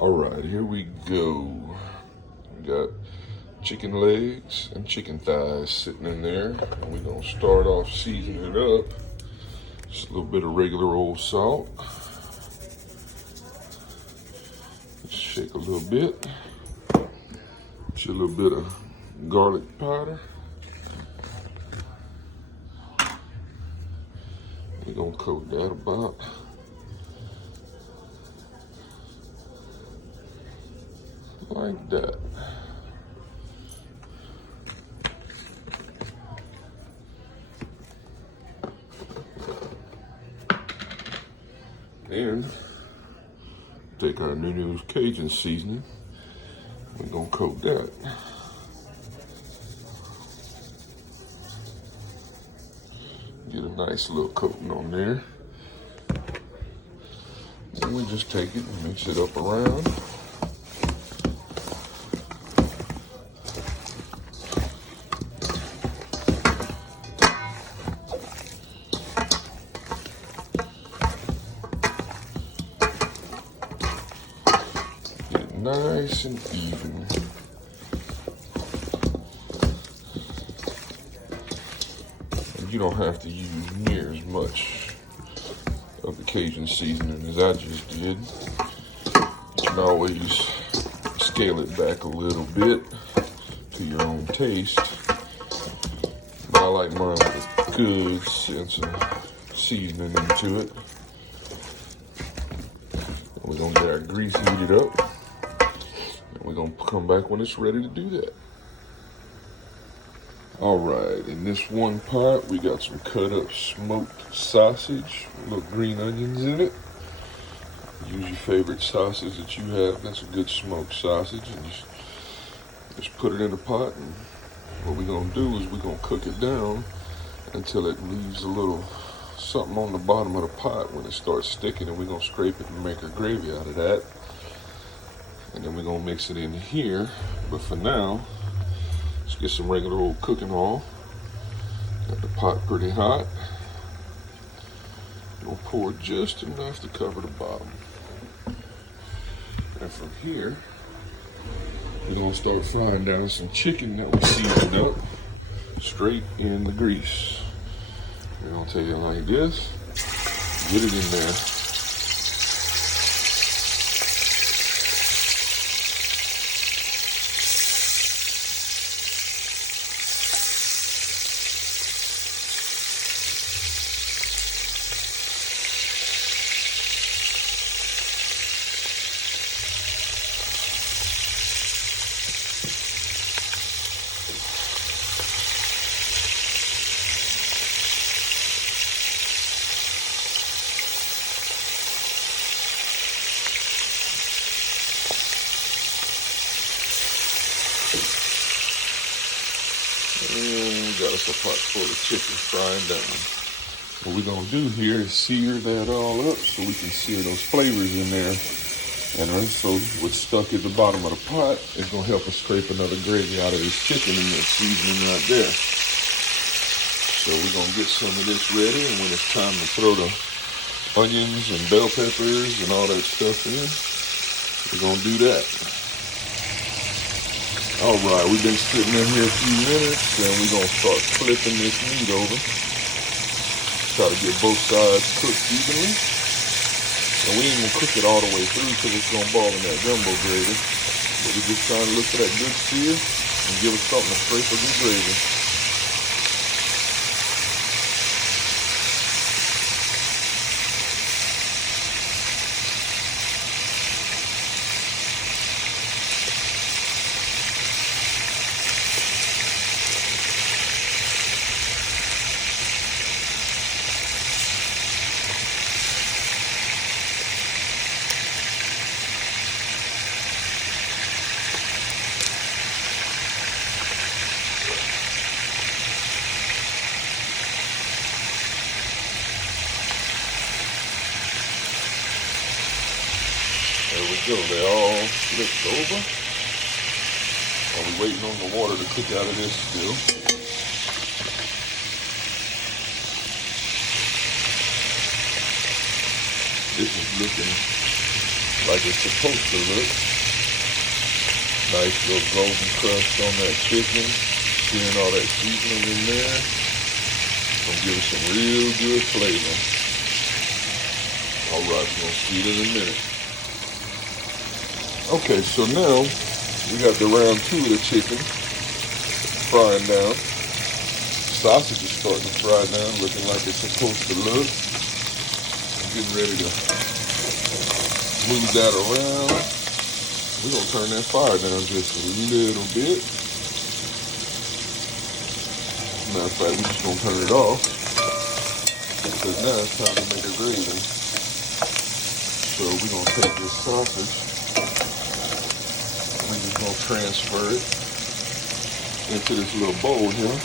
All right, here we go. We got chicken legs and chicken thighs sitting in there. And we're gonna start off seasoning it up. Just a little bit of regular old salt. Just shake a little bit. Just a little bit of garlic powder. We're gonna coat that about like that. Then take our new Cajun seasoning. We're gonna coat that. Get a nice little coating on there. Then we just take it and mix it up around. Get it nice and even. You don't have to use near as much of the Cajun seasoning as I just did. You can always scale it back a little bit to your own taste. But I like mine with a good sense of seasoning into it. We're gonna get our grease heated up, and we're gonna come back when it's ready to do that. All right, in this one pot, we got some cut up smoked sausage, little green onions in it. Use your favorite sausage that you have. That's a good smoked sausage, and just put it in the pot. And what we're gonna do is we're gonna cook it down until it leaves a little something on the bottom of the pot. When it starts sticking, and we're gonna scrape it and make our gravy out of that. And then we're gonna mix it in here. But for now, let's get some regular old cooking oil. Got the pot pretty hot. We'll pour just enough to cover the bottom. And from here, we're gonna start frying down some chicken that we seasoned up straight in the grease. We're gonna take it like this, get it in there. And we got us a pot full of chicken frying down. What we're gonna do here is sear that all up so we can sear those flavors in there. And so what's stuck at the bottom of the pot is gonna help us scrape another gravy out of this chicken and that seasoning right there. So we're gonna get some of this ready, and when it's time to throw the onions and bell peppers and all that stuff in, we're gonna do that. All right, we've been sitting in here a few minutes, and we're gonna start flipping this meat over. Try to get both sides cooked evenly. And we ain't gonna cook it all the way through because it's gonna ball in that gumbo gravy. But we're just trying to look for that good sear and give us something to scrape a good gravy. There we go, they all flipped over. While we're waiting on the water to cook out of this still. This is looking like it's supposed to look. Nice little golden crust on that chicken. Seeing all that seasoning in there. Gonna give it some real good flavor. All right, we're gonna see it in a minute. Okay, so now we got the round 2 of the chicken frying down. Sausage is starting to fry down, looking like it's supposed to look. I'm getting ready to move that around. We're gonna turn that fire down just a little bit. Matter of fact, we're just gonna turn it off because now it's time to make a gravy. So we're gonna take this sausage. We're just gonna transfer it into this little bowl here.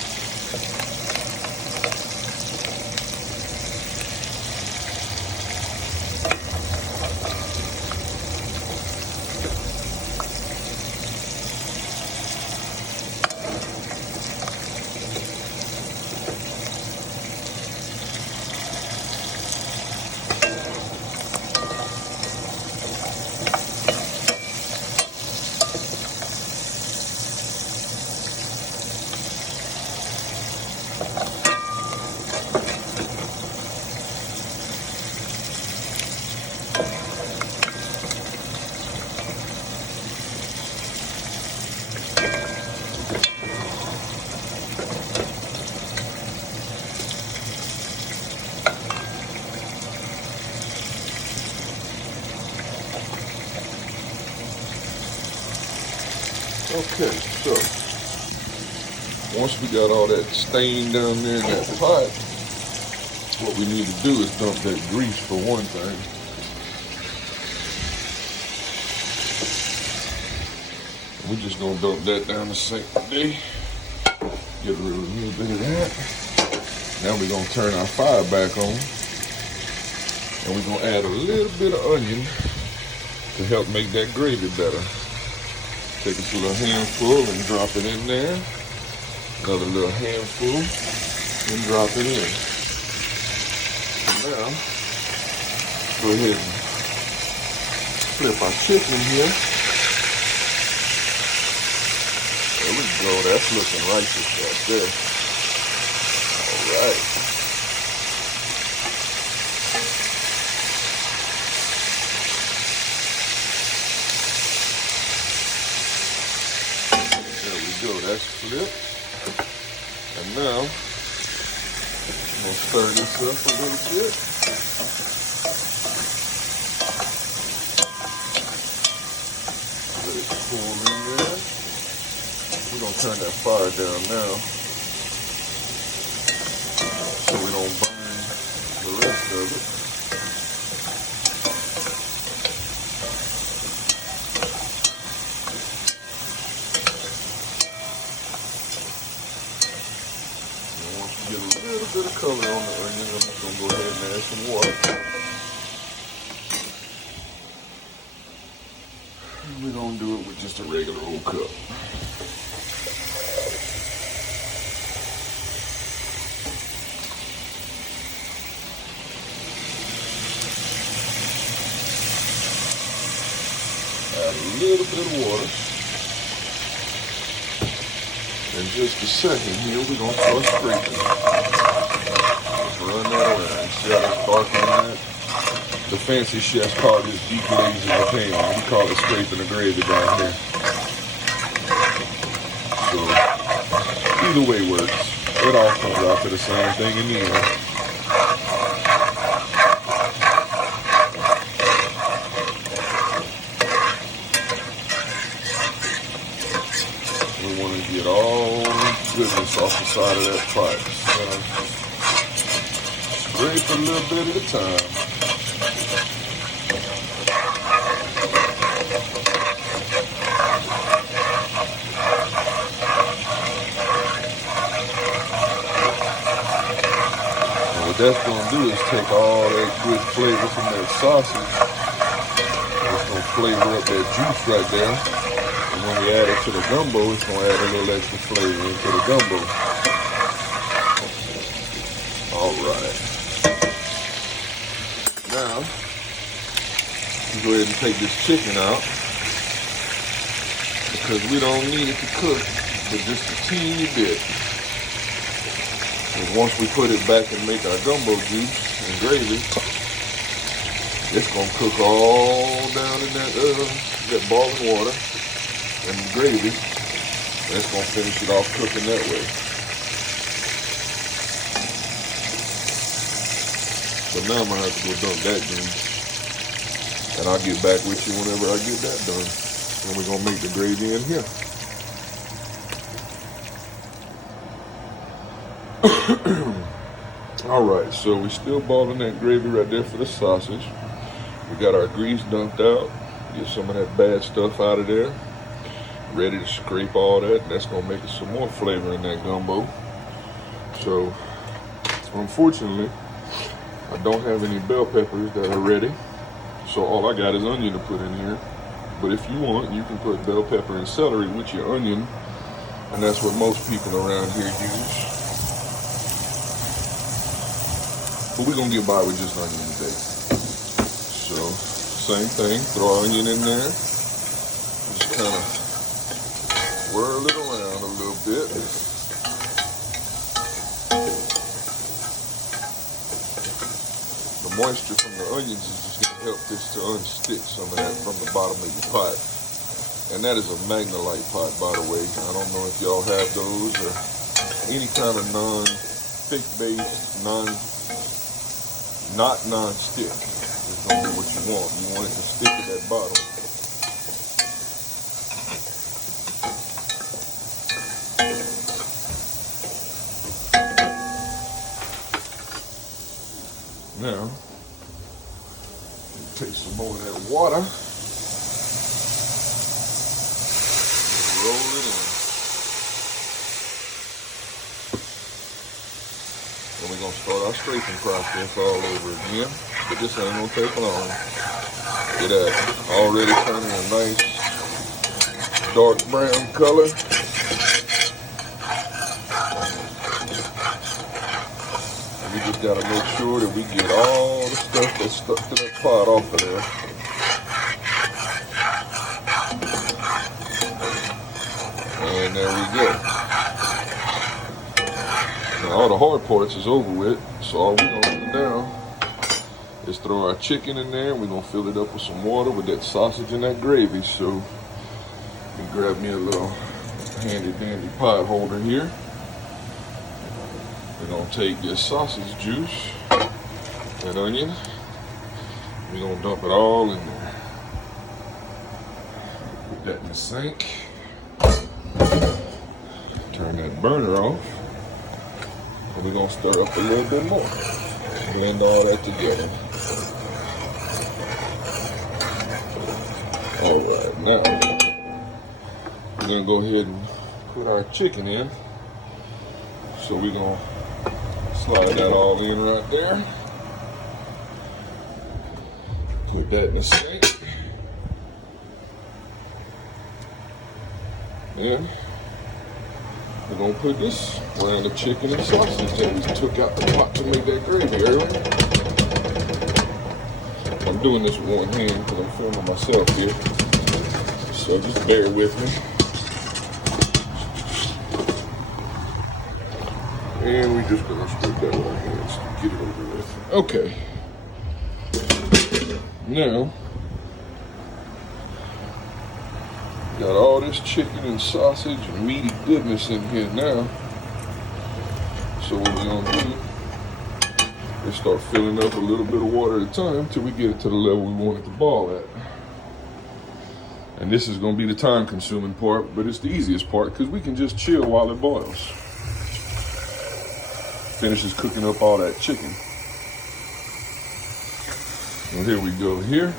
Okay, so once we got all that stain down there in that pot, what we need to do is dump that grease for one thing. We're just gonna dump that down the sink today. Get rid of a little bit of that. Now we're gonna turn our fire back on. And we're gonna add a little bit of onion to help make that gravy better. Take a little handful and drop it in there. Another little handful and drop it in. Now, go ahead and flip our chicken here. There we go. That's looking righteous right there. All right. That's flipped. And now, I'm going to stir this up a little bit. Let it cool in there. We're going to turn that fire down now so we don't burn the rest of it. Get a little bit of color on the onion. I'm just going to go ahead and add some water. And we're going to do it with just a regular old cup. Add a little bit of water. In just a second here, we're going to start scraping. Just run that around. See how that's dark in that? The fancy chefs call this deglazing the pan. We call it scraping the gravy down here. So, either way works. It all comes out to the same thing in the end. We want to get all goodness off the side of that pot. Scrape a little bit at a time. And what that's going to do is take all that good flavor from that sausage. It's going to flavor up that juice right there. And when we add it to the gumbo, it's going to add a little extra flavor into the gumbo. All right. Now, go ahead and take this chicken out because we don't need it to cook but just a teeny bit. And once we put it back and make our gumbo juice and gravy, it's gonna cook all down in that boiling water and the gravy. And it's gonna finish it off cooking that way. So now I'm gonna have to go dump that juice, and I'll get back with you whenever I get that done. And we're gonna make the gravy in here. Alright, so we're still boiling that gravy right there for the sausage. We got our grease dumped out. Get some of that bad stuff out of there. Ready to scrape all that. And that's gonna make us some more flavor in that gumbo. So, unfortunately, I don't have any bell peppers that are ready. So all I got is onion to put in here. But if you want, you can put bell pepper and celery with your onion. And that's what most people around here use. But we're gonna get by with just onion today. So, same thing, throw our onion in there. Just kind of swirl it around a little bit. The moisture from the onions is just gonna help this to unstick some of that from the bottom of your pot. And that is a Magnolite pot, by the way. I don't know if y'all have those or any kind of non-thick base, not non-stick is gonna be what you want. You want it to stick to that bottom. Now, take some more of that water and roll it in. And we're gonna start our scraping process all over again. But this ain't gonna take long. Get that already turning a nice dark brown color. And we just gotta make sure that we get all the stuff that's stuck to that pot off of there. And there we go. Now all the hard parts is over with, so all we're gonna do now is throw our chicken in there. We're gonna fill it up with some water with that sausage and that gravy. So you can grab me a little handy dandy pot holder here. We're gonna take this sausage juice, that onion, we're gonna dump it all in there. Put that in the sink. Turn that burner off. And we're gonna stir up a little bit more. Blend all that together. Alright, now we're gonna go ahead and put our chicken in. So we're gonna slide that all in right there. Put that in the sink. Then we're gonna put this around the chicken and sausage that we took out the pot to make that gravy earlier. I'm doing this with one hand because I'm filming myself here. So just bear with me. And we're just gonna split that with our hands to get it over with. Okay. Now, got all this chicken and sausage and meaty goodness in here now. So what we're gonna do is start filling up a little bit of water at a time till we get it to the level we want it to boil at. And this is gonna be the time consuming part, but it's the easiest part because we can just chill while it boils. Finishes cooking up all that chicken. And here we go here.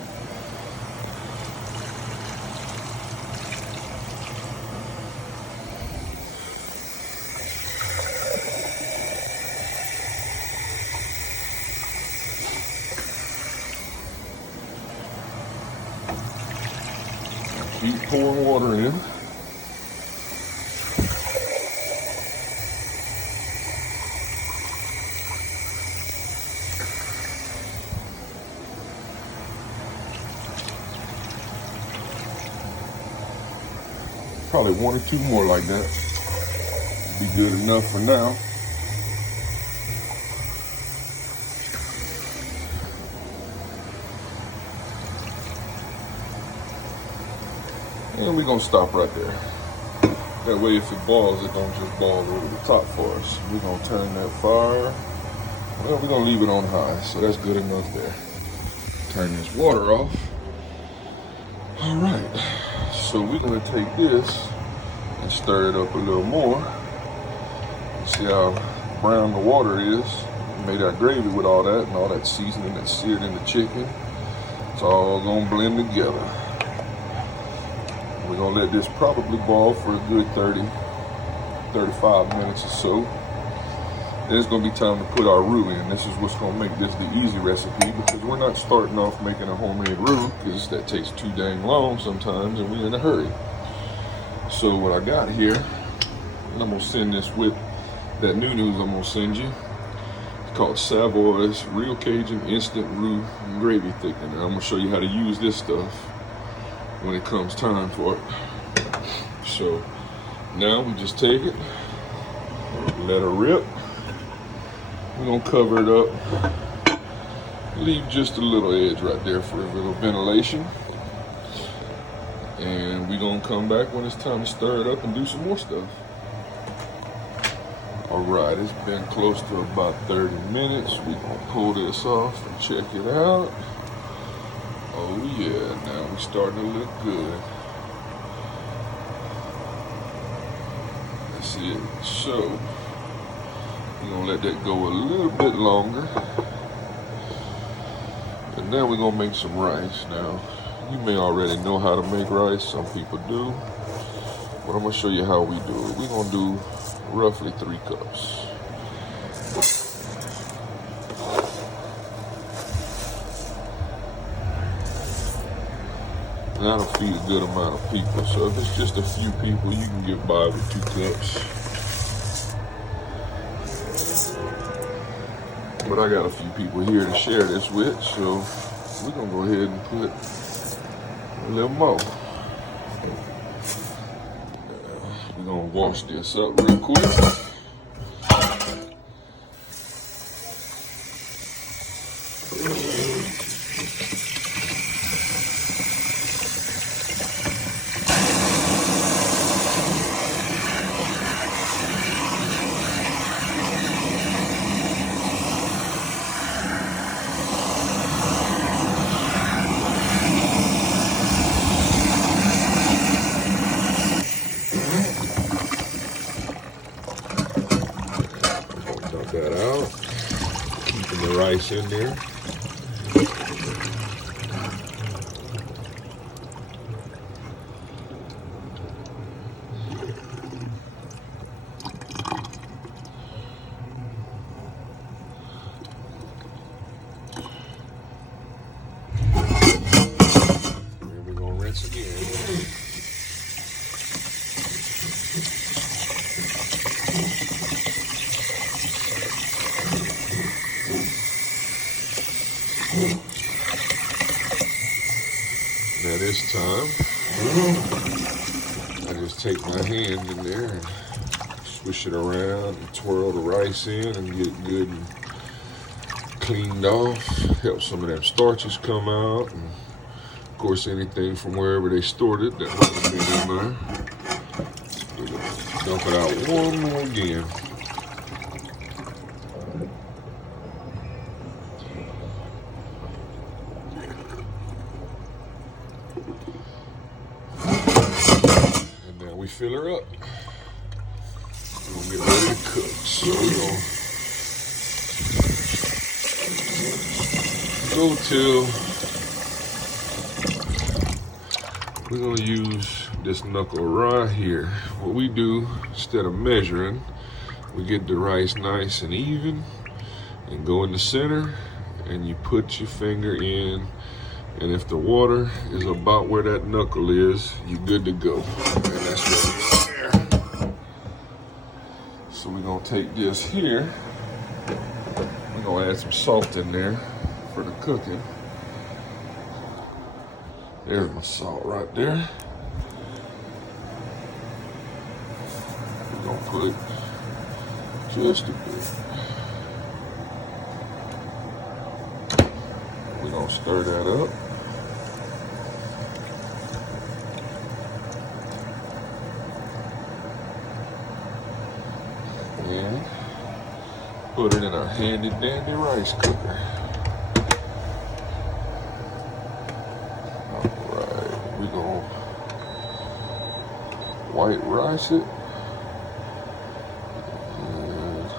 Keep pouring water in. probably 1 or 2 more like that. Be good enough for now. And we're gonna stop right there. That way if it boils, it don't just boil over the top for us. We're gonna turn that fire. Well, we're gonna leave it on high, so that's good enough there. Turn this water off. All right, so we're gonna take this and stir it up a little more. See how brown the water is. Made our gravy with all that and all that seasoning that's seared in the chicken. It's all gonna blend together. We're gonna let this probably boil for a good 30, 35 minutes or so. Then it's gonna be time to put our roux in. This is what's gonna make this the easy recipe, because we're not starting off making a homemade roux, because that takes too dang long sometimes and we're in a hurry. So what I got here, and I'm gonna send this with that new news I'm gonna send you. It's called Savoy's Real Cajun Instant Roux Gravy Thickener. I'm gonna show you how to use this stuff when it comes time for it. So now we just take it, let her rip. We're gonna cover it up, leave just a little edge right there for a little ventilation. And we're gonna come back when it's time to stir it up and do some more stuff. All right, it's been close to about 30 minutes. We're gonna pull this off and check it out. Oh yeah, now we're starting to look good. That's it. So, we're gonna let that go a little bit longer. And now we're gonna make some rice. Now, you may already know how to make rice, some people do. But I'm gonna show you how we do it. We're gonna do roughly 3 cups. That'll feed a good amount of people. So if it's just a few people, you can get by with 2 cups. But I got a few people here to share this with, so we're gonna go ahead and put a little more. We're gonna wash this up real quick. That out, keeping the rice in there. And we're gonna rinse again. Now this time, I just take my hand in there and swish it around and twirl the rice in and get it good and cleaned off. Help some of them starches come out, and of course anything from wherever they stored it that might have been in there. Dump it out one more again. We fill her up. We're gonna get ready to cook. So we're gonna go till we're gonna use this knuckle right here. What we do, instead of measuring, we get the rice nice and even and go in the center, and you put your finger in, and if the water is about where that knuckle is, you're good to go. And that's what we're there. So we're gonna take this here. We're gonna add some salt in there for the cooking. There's my salt right there. quick. Just a bit. We're gonna stir that up. And put it in our handy dandy rice cooker. Alright, we're gonna white rice it. And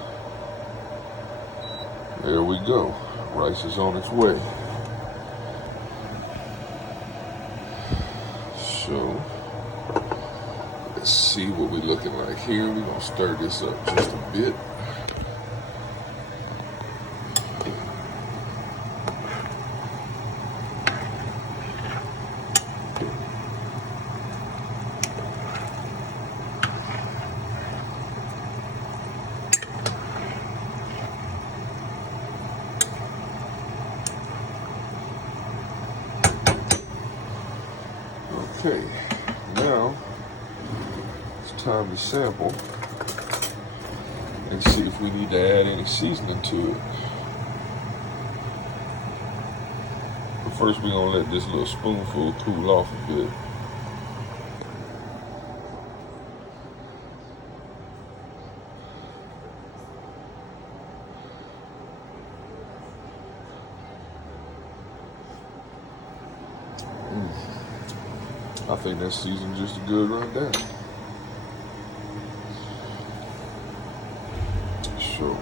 there we go. Rice is on its way. So let's see what we're looking like here. We're gonna stir this up just a bit. Okay, now it's time to sample and see if we need to add any seasoning to it. But first we're gonna let this little spoonful cool off a bit. I think that seasoned just good right there. So,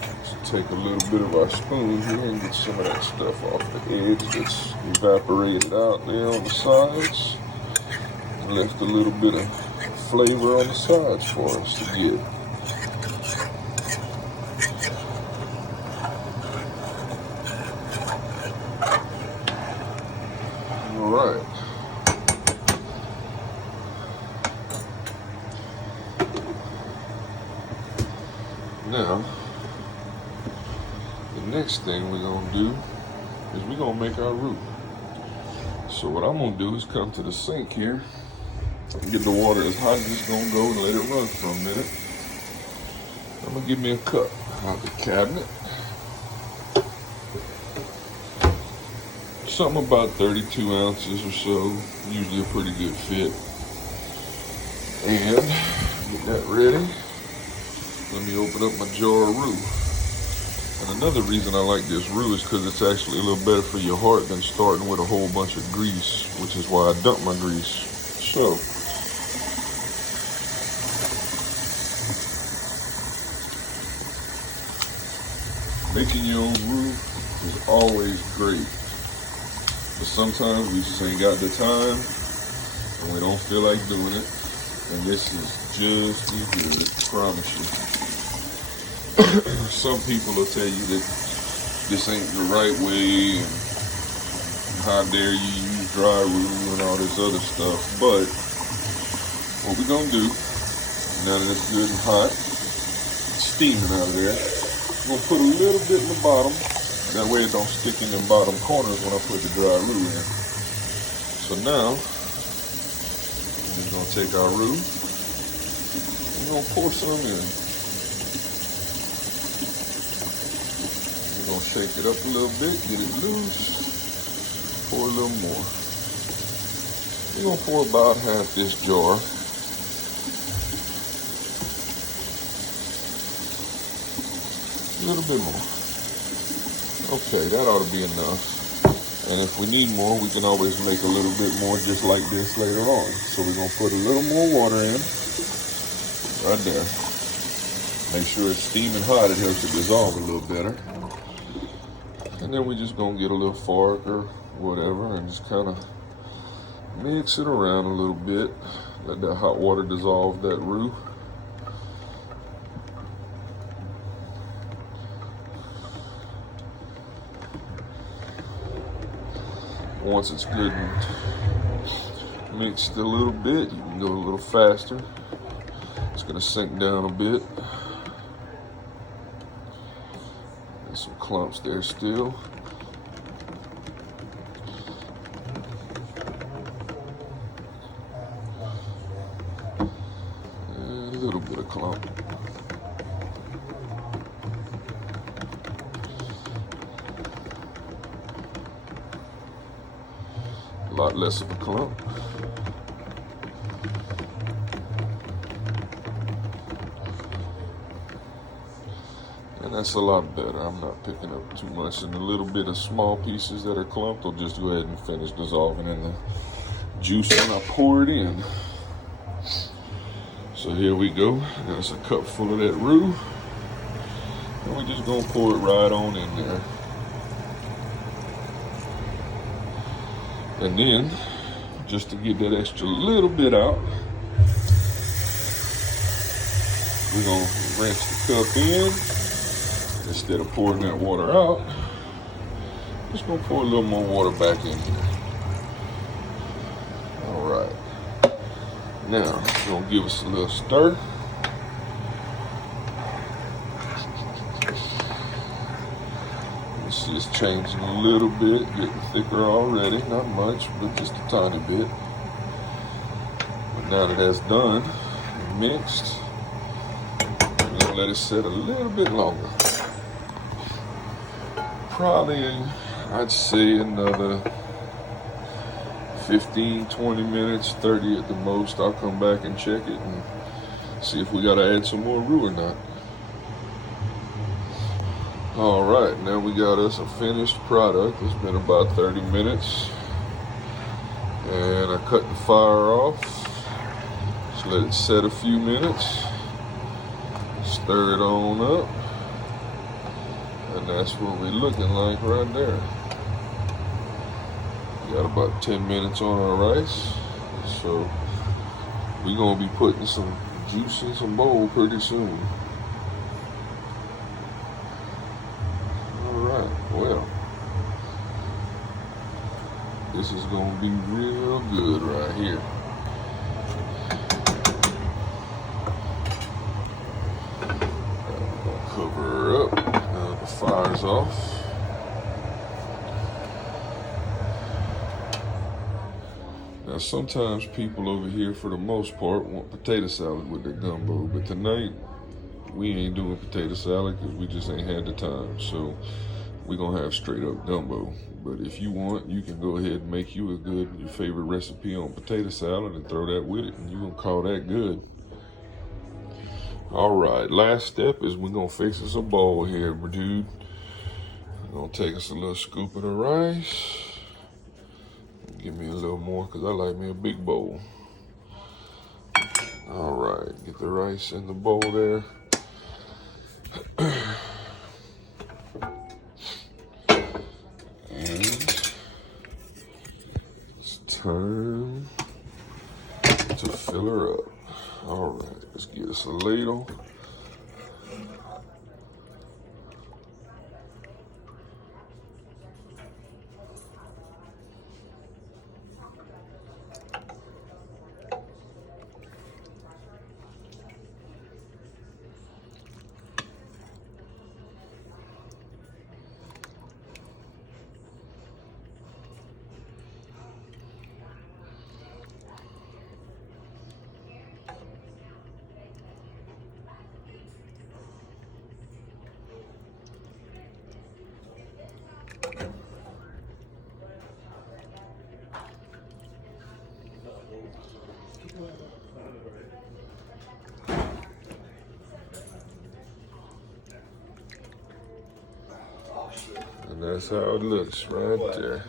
let's take a little bit of our spoon here and get some of that stuff off the edge that's evaporated out there on the sides. And left a little bit of flavor on the sides for us to get. All right. Now, the next thing we're gonna do is we're gonna make our roux. So what I'm gonna do is come to the sink here and get the water as hot as it's gonna go and let it run for a minute. I'm gonna give me a cup out of the cabinet. Something about 32 ounces or so, usually a pretty good fit. And get that ready. Let me open up my jar of roux. And another reason I like this roux is because it's actually a little better for your heart than starting with a whole bunch of grease, which is why I dump my grease. So, making your own roux is always great. But sometimes we just ain't got the time and we don't feel like doing it. And this is just as good, I promise you. Some people will tell you that this ain't the right way and how dare you use dry roux and all this other stuff. But what we're gonna do, now that it's good and hot, steaming out of there, we're gonna put a little bit in the bottom. That way it don't stick in the bottom corners when I put the dry roux in. So now, we're just gonna take our roux, we're gonna pour some in. We're gonna shake it up a little bit, get it loose, pour a little more. We're gonna pour about half this jar. A little bit more. Okay, that ought to be enough. And if we need more, we can always make a little bit more just like this later on. So we're gonna put a little more water in, right there. Make sure it's steaming hot, it helps it dissolve a little better. And then we're just gonna get a little fork or whatever and just kind of mix it around a little bit. Let that hot water dissolve that roux. Once it's good and mixed a little bit, you can go a little faster. It's gonna sink down a bit. There's some clumps there still. And a little bit the clump. A lot less of a clump. And that's a lot better. I'm not picking up too much. And a little bit of small pieces that are clumped, I'll just go ahead and finish dissolving in the juice when I pour it in. So here we go. That's a cup full of that roux. And we're just gonna pour it right on in there. And then, just to get that extra little bit out, we're gonna rinse the cup in. Instead of pouring that water out, just gonna pour a little more water back in here. All right. Now, it's gonna give us a little stir. You see it's changing a little bit, getting thicker already. Not much, but just a tiny bit. But now that that's done and mixed, we're gonna let it set a little bit longer. Probably, I'd say another 15, 20 minutes, 30 at the most. I'll come back and check it and see if we gotta add some more roux or not. All right, now we got us a finished product. It's been about 30 minutes. And I cut the fire off. Just let it set a few minutes. Stir it on up. And that's what we're looking like right there. We got about 10 minutes on our rice. So we're gonna be putting some juice in some bowl pretty soon. All right, well, this is gonna be real good right here. Cover her up. The fire's off. Now sometimes people over here, for the most part, want potato salad with their gumbo, but tonight we ain't doing potato salad because we just ain't had the time. So we're gonna have straight up gumbo. But if you want, you can go ahead and make you your favorite recipe on potato salad and throw that with it, and you're gonna call that good. All right, last step is we're gonna fix us a bowl here, dude. We're gonna take us a little scoop of the rice. Give me a little more because I like me a big bowl. All right, get the rice in the bowl there. And it's time to fill her up. All right, let's get us a ladle. And that's how it looks right there.